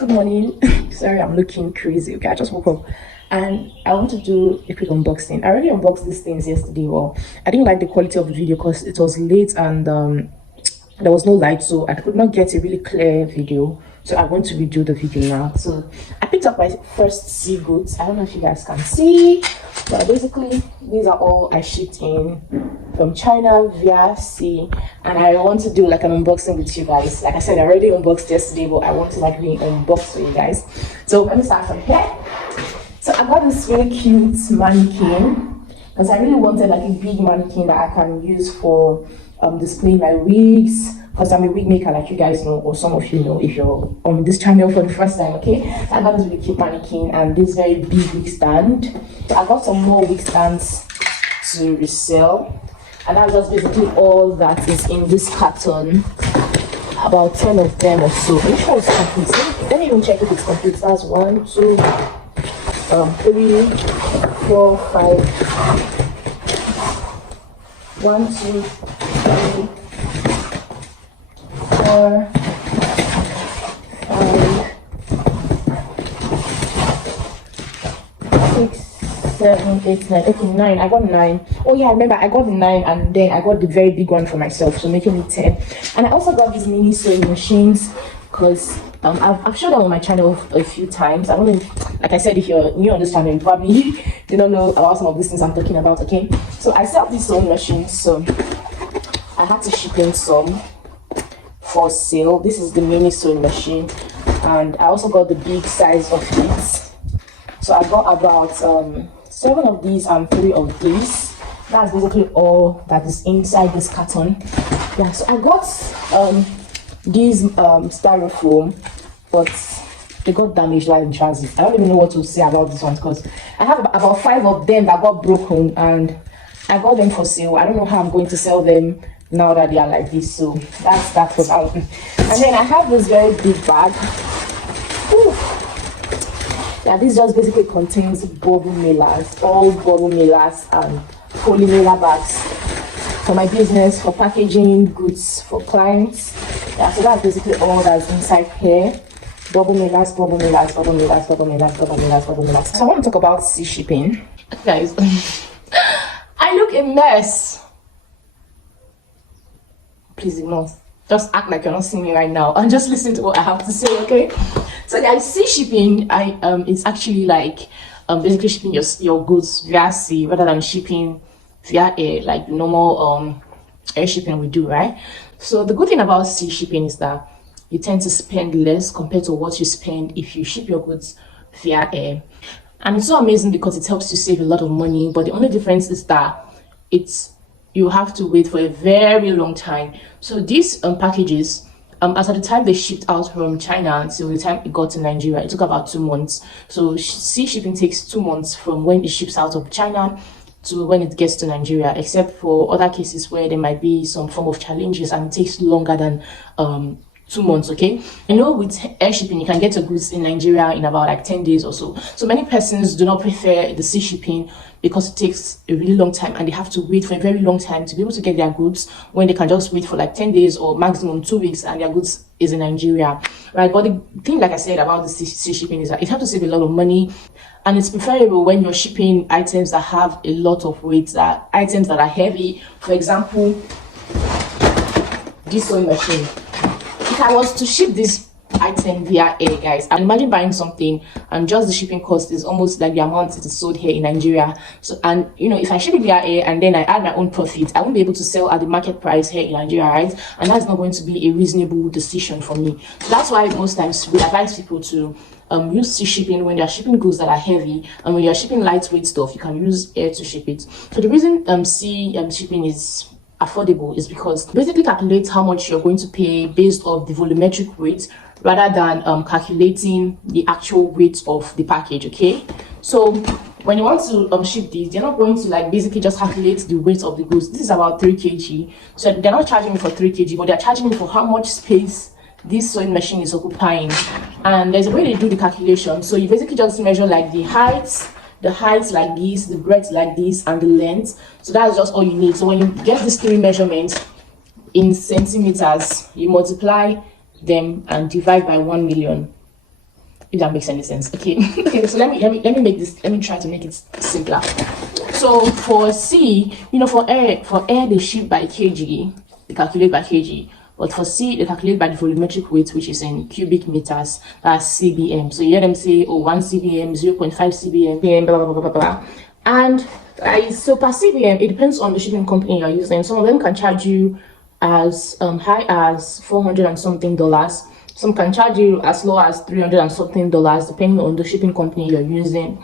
good morning. Sorry, I'm looking crazy. Okay, I just woke up and I want to do a quick unboxing. I already unboxed these things yesterday. Well, I didn't like the quality of the video because it was late and there was no light, so I could not get a really clear video. So I want to redo the video now. So I picked up my first sea goods. I don't know if you guys can see, but basically these are all I shipped in from China via sea, and I want to do like an unboxing with you guys. Like I said, I already unboxed yesterday, but I want to like really unbox for you guys. So let me start from here. So I got this really cute mannequin because I really wanted like a big mannequin that I can use for displaying my wigs, because I'm a wig maker, like you guys know, or some of you know if you're on this channel for the first time. Okay, so I got this really cute mannequin and this very big wig stand. So I got some more wig stands to resell, and that's just basically all that is in this carton. About 10 of them or so. I'm sure it's complete. Let me even check if it's complete. That's 1, 2, 3, 4, 5. 1, 2, 3, 4, 5, 6, 7, 8, 9. Okay, 9. I got 9. Oh yeah, I remember I got the 9 and then I got the very big one for myself, so making it 10. And I also got these mini sewing machines because I've showed them on my channel a few times. I don't know if, like I said, if you're new on this channel, you probably do not know about some of these things I'm talking about. Okay, so I sell these sewing machines, so I had to ship in some for sale. This is the mini sewing machine, and I also got the big size of it. So I got about 7 of these and 3 of these. That's basically all that is inside this carton. Yeah, so I got these styrofoam, but they got damaged while in transit. I don't even know what to say about this one because I have about 5 of them that got broken and I got them for sale. I don't know how I'm going to sell them now that they are like this. So that's that for now. And then I have this very big bag. Ooh. Yeah, this just basically contains bubble mailers, all bubble mailers and poly mailer bags for my business, for packaging goods for clients. Yeah, so that's basically all that's inside here. Bubble mailers, bubble mailers, bubble mailers, bubble mailers, bubble mailers, bubble mailers. So I want to talk about sea shipping. Guys, I look a mess. Please ignore. Just act like you're not seeing me right now and just listen to what I have to say, okay? So guys, sea shipping, it's actually like basically shipping your goods via sea rather than shipping via air, like normal air shipping we do, right? So the good thing about sea shipping is that you tend to spend less compared to what you spend if you ship your goods via air. And it's so amazing because it helps you save a lot of money, but the only difference is that you have to wait for a very long time. So these packages, as at the time they shipped out from China until the time it got to Nigeria, it took about 2 months. So sea shipping takes 2 months from when it ships out of China to when it gets to Nigeria, except for other cases where there might be some form of challenges and it takes longer than 2 months. Okay, you know, with air shipping you can get your goods in Nigeria in about like 10 days or so. So many persons do not prefer the sea shipping because it takes a really long time and they have to wait for a very long time to be able to get their goods, when they can just wait for like 10 days or maximum 2 weeks and their goods is in Nigeria, right? But the thing, like I said, about the sea shipping is that it helps to save a lot of money, and it's preferable when you're shipping items that have a lot of weight, items that are heavy. For example, this sewing machine. If I was to ship this item via air, guys, and imagine buying something and just the shipping cost is almost like the amount it is sold here in Nigeria. So, and you know, if I ship it via air and then I add my own profit, I won't be able to sell at the market price here in Nigeria, right? And that's not going to be a reasonable decision for me. So that's why most times we advise people to use sea shipping when you're shipping goods that are heavy, and when you're shipping lightweight stuff, you can use air to ship it. So the reason sea shipping is affordable is because it basically calculates how much you're going to pay based off the volumetric weight rather than calculating the actual weight of the package. Okay, so when you want to ship these, they're not going to like basically just calculate the weight of the goods. This is about 3 kg, so they're not charging me for 3 kg, but they're charging me for how much space this sewing machine is occupying. And there's a way they do the calculation. So you basically just measure like the height like this, the breadth like this, and the length. So that's just all you need. So when you get these 3 measurements in centimeters, you multiply them and divide by 1 million. if that makes any sense. Okay. Okay, so let me make this, let me try to make it simpler. So for C, for air they ship by kg, they calculate by kg. But for C, they calculate by the volumetric weight, which is in cubic meters, that's CBM. So you hear them say, oh, 1 CBM, 0.5 CBM, blah, blah, blah, blah, blah. And so per CBM, it depends on the shipping company you're using. Some of them can charge you as high as $400 and something. Some can charge you as low as $300 and something, depending on the shipping company you're using.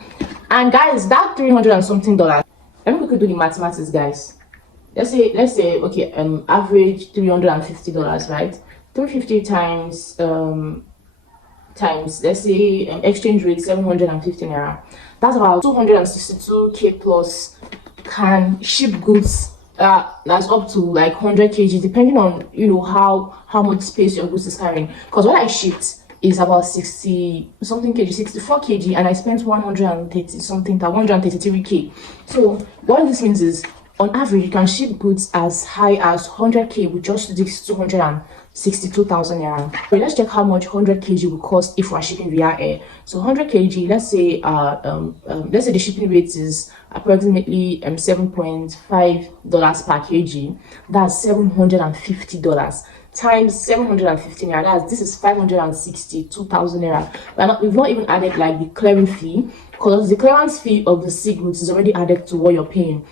And guys, that $300 and something, let me quickly do the mathematics, guys. Let's say okay, average $350, right? 350 times let's say exchange rate 750 naira, that's about 262k plus, can ship goods that's up to like 100 kg, depending on how much space your goods is carrying. Because what I shipped is about 60 something kg, 64 kg, and I spent 130 something, 133k. So what this means is, on average, you can ship goods as high as 100k with just this 262,000 naira. So let's check how much 100 kg will cost if we're shipping via air. So 100 kg, let's say the shipping rate is approximately $7.5 per kg. That's $750 times 750 naira. This is 562,000 naira. We've not even added like the clearing fee, because the clearance fee of the sea goods is already added to what you're paying.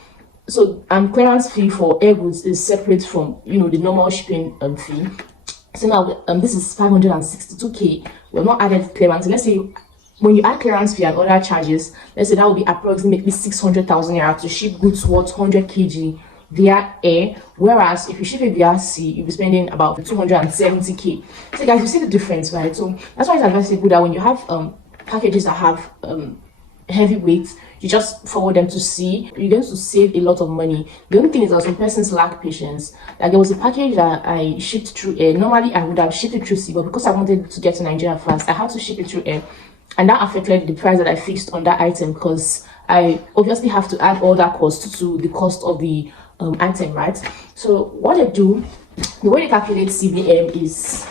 So clearance fee for air goods is separate from the normal shipping fee. So now this is 562k. We're not added clearance. Let's say when you add clearance fee and other charges, let's say that will be approximately 600,000 naira to ship goods worth 100 kg via air. Whereas if you ship it via sea, you'll be spending about 270k. So guys, you see the difference, right? So that's why it's advisable that when you have packages that have heavy weights, you just forward them to sea. You're going to save a lot of money. The only thing is that some persons lack patience. Like there was a package that I shipped through air. Normally I would have shipped it through sea, but because I wanted to get to Nigeria fast, I had to ship it through air, and that affected the price that I fixed on that item, because I obviously have to add all that cost to the cost of the item, right? So what I do, the way they calculate CBM is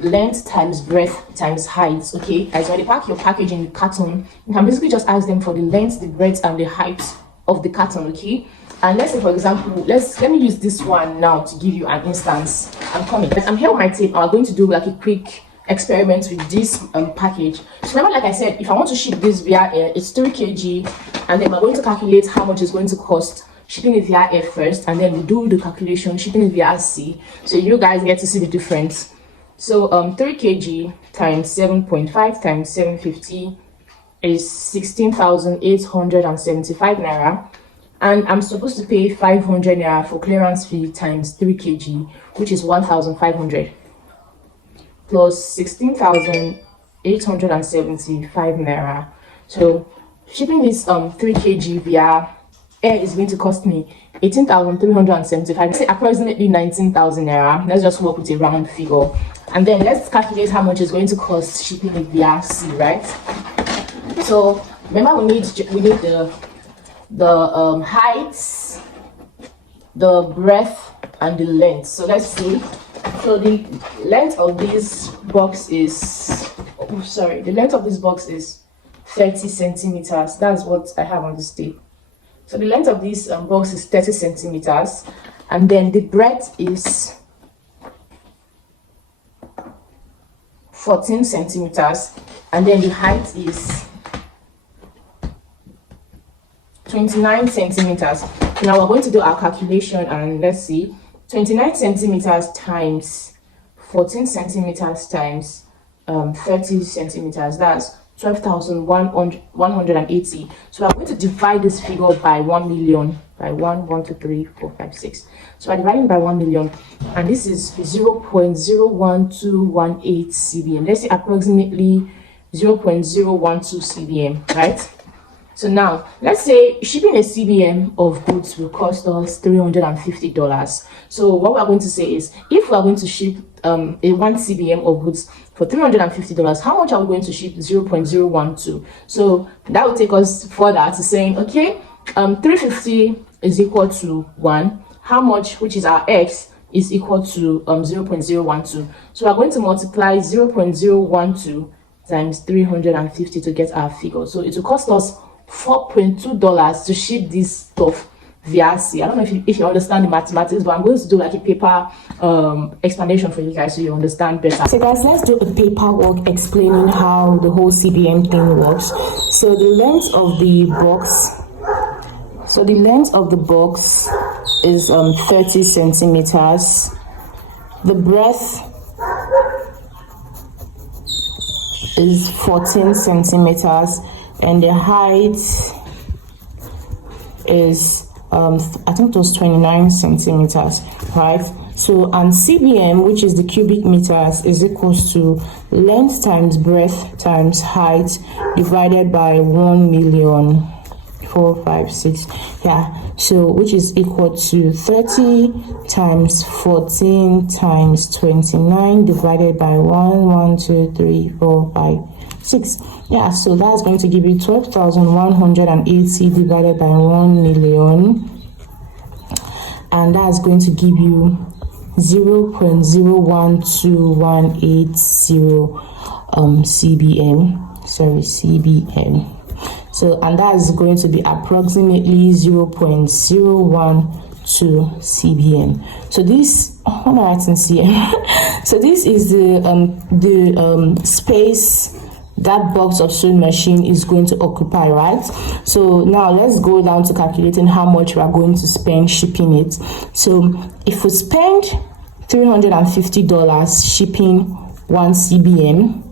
length times breadth times height. Okay, as when they pack your package in the carton, you can basically just ask them for the length, the breadth, and the height of the carton. Okay, and let's say for example, let me use this one now to give you an instance. I'm here with my tape. I'm going to do like a quick experiment with this package. So remember, like I said, if I want to ship this via air, it's 3 kg, and then we're going to calculate how much it's going to cost shipping it via air first, and then we do the calculation shipping it via sea, so you guys get to see the difference. So 3 kg times 7.5 times 750 is 16,875 naira, and I'm supposed to pay 500 naira for clearance fee times 3 kg, which is 1,500, plus 16,875 naira. So shipping this 3 kg via air is going to cost me 18,375, say approximately 19,000 naira. Let's just work with a round figure, and then let's calculate how much it's going to cost shipping it via sea, right? So remember, we need the height, the breadth, and the length. So let's see. So the length of this box is the length of this box is 30 centimeters. That's what I have on this tape. So the length of this box is 30 centimeters, and then the breadth is 14 centimeters, and then the height is 29 centimeters. Now we're going to do our calculation, and let's see, 29 centimeters times 14 centimeters times 30 centimeters, that's 12,180. So I'm going to divide this figure by 1 million, by 1, 2, 3, 4, 5, 6. So I'm dividing by 1 million, and this is 0.01218 CBM. Let's say approximately 0.012 CBM, right? So now let's say shipping a CBM of goods will cost us $350. So what we're going to say is, if we are going to ship a 1 CBM of goods for $350, how much are we going to ship 0.012? So that will take us further to saying, okay, 350 is equal to 1. How much, which is our x, is equal to 0.012. So we're going to multiply 0.012 times 350 to get our figure. So it will cost us $4.2 to ship this stuff via sea. I don't know if you understand the mathematics, but I'm going to do like a paper explanation for you guys so you understand better. So guys, let's do a paperwork explaining how the whole CBM thing works. So the length of the box is 30 centimeters. The breadth is 14 centimeters, and the height is I think it was 29 centimeters, right? So, and CBM, which is the cubic meters, is equals to length times breadth times height divided by 1,456,000. Yeah, so which is equal to 30 times 14 times 29 divided by 1, 2, 3, 4, 5, 6. Yeah, so that's going to give you 12,180 divided by 1 million, and that's going to give you 0.012180 CBM. So, and that is going to be approximately 0.012 CBM. So this, what am I writing CM? So this is the space that box of sewing machine is going to occupy, right? So now let's go down to calculating how much we are going to spend shipping it. So if we spend $350 shipping 1 CBM,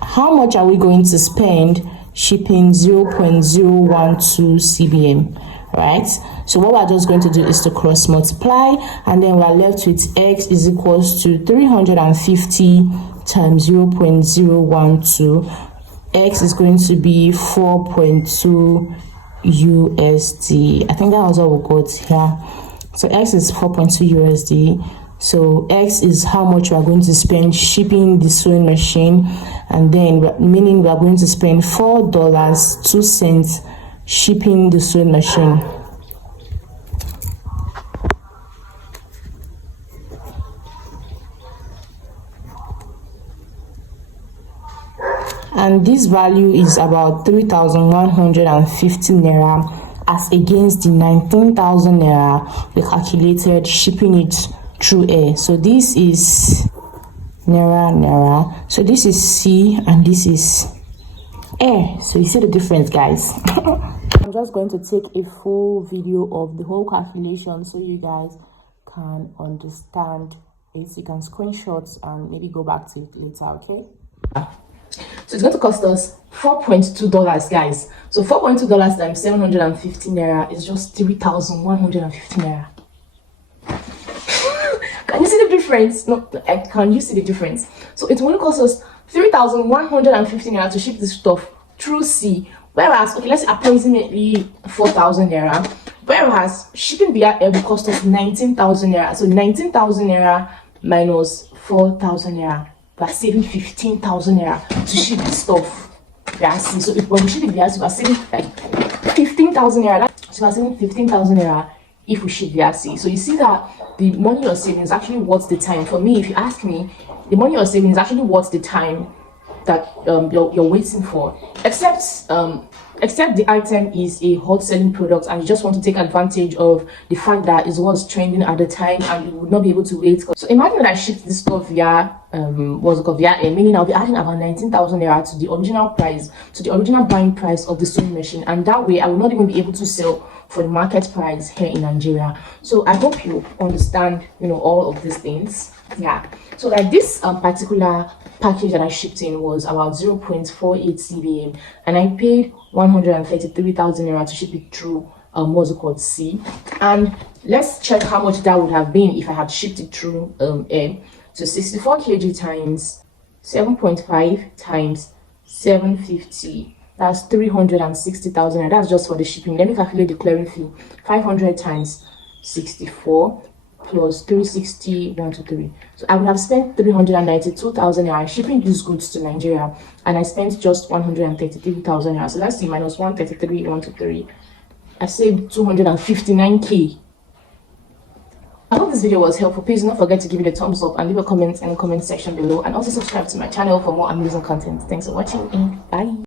how much are we going to spend shipping 0.012 CBM, right? So what we're just going to do is to cross multiply, and then we're left with x is equals to 350 times 0.012. X is going to be 4.2 USD. I think that was what we got here. So x is 4.2 USD. So x is how much we are going to spend shipping the sewing machine, and then meaning we are going to spend $4.02 shipping the sewing machine. And this value is about 3,150 naira, as against the 19,000 naira we calculated shipping it through air. So this is naira. So this is sea and this is air. So you see the difference, guys. I'm just going to take a full video of the whole calculation so you guys can understand it. You can screenshot and maybe go back to it later, okay? So it's going to cost us $4.2, guys. So $4.2 times 750 naira is just 3,150 naira. Can you see the difference? No, can you see the difference? So it will cost us 3,150 naira to ship this stuff through sea. Whereas, okay, let's say approximately 4,000 naira. Whereas shipping via air will cost us 19,000 naira. So 19,000 naira minus 4,000 naira. We're saving 15,000 naira to ship this stuff via sea. So if when we ship it via sea, we're saving like 15,000 naira. So we're saving 15,000 naira if we ship via sea. So you see that the money you're saving is actually worth the time. For me, if you ask me, the money you're saving is actually worth the time that you're waiting for. Except the item is a hot selling product and you just want to take advantage of the fact that it was trending at the time and you would not be able to wait. So imagine that I shipped this stuff via via air, meaning I'll be adding about 19,000 naira to the original price, to the original buying price of the sewing machine, and that way I will not even be able to sell for the market price here in Nigeria. So I hope you understand, all of these things. Yeah, so like this particular package that I shipped in was about 0.48 CBM, and I paid 133,000 naira to ship it through sea. And let's check how much that would have been if I had shipped it through air. So 64 kg times 7.5 times 750, that's 360,000, and that's just for the shipping. Let me calculate the clearing fee. 500 times 64 plus 360, 1, 2, 3. So I would have spent 392,000 naira shipping these goods to Nigeria, and I spent just 133,000 naira. So let's see, minus 133, 1, 2, 3. I saved 259k. I hope this video was helpful. Please do not forget to give it a thumbs up and leave a comment in the comment section below, and also subscribe to my channel for more amazing content. Thanks for watching and bye.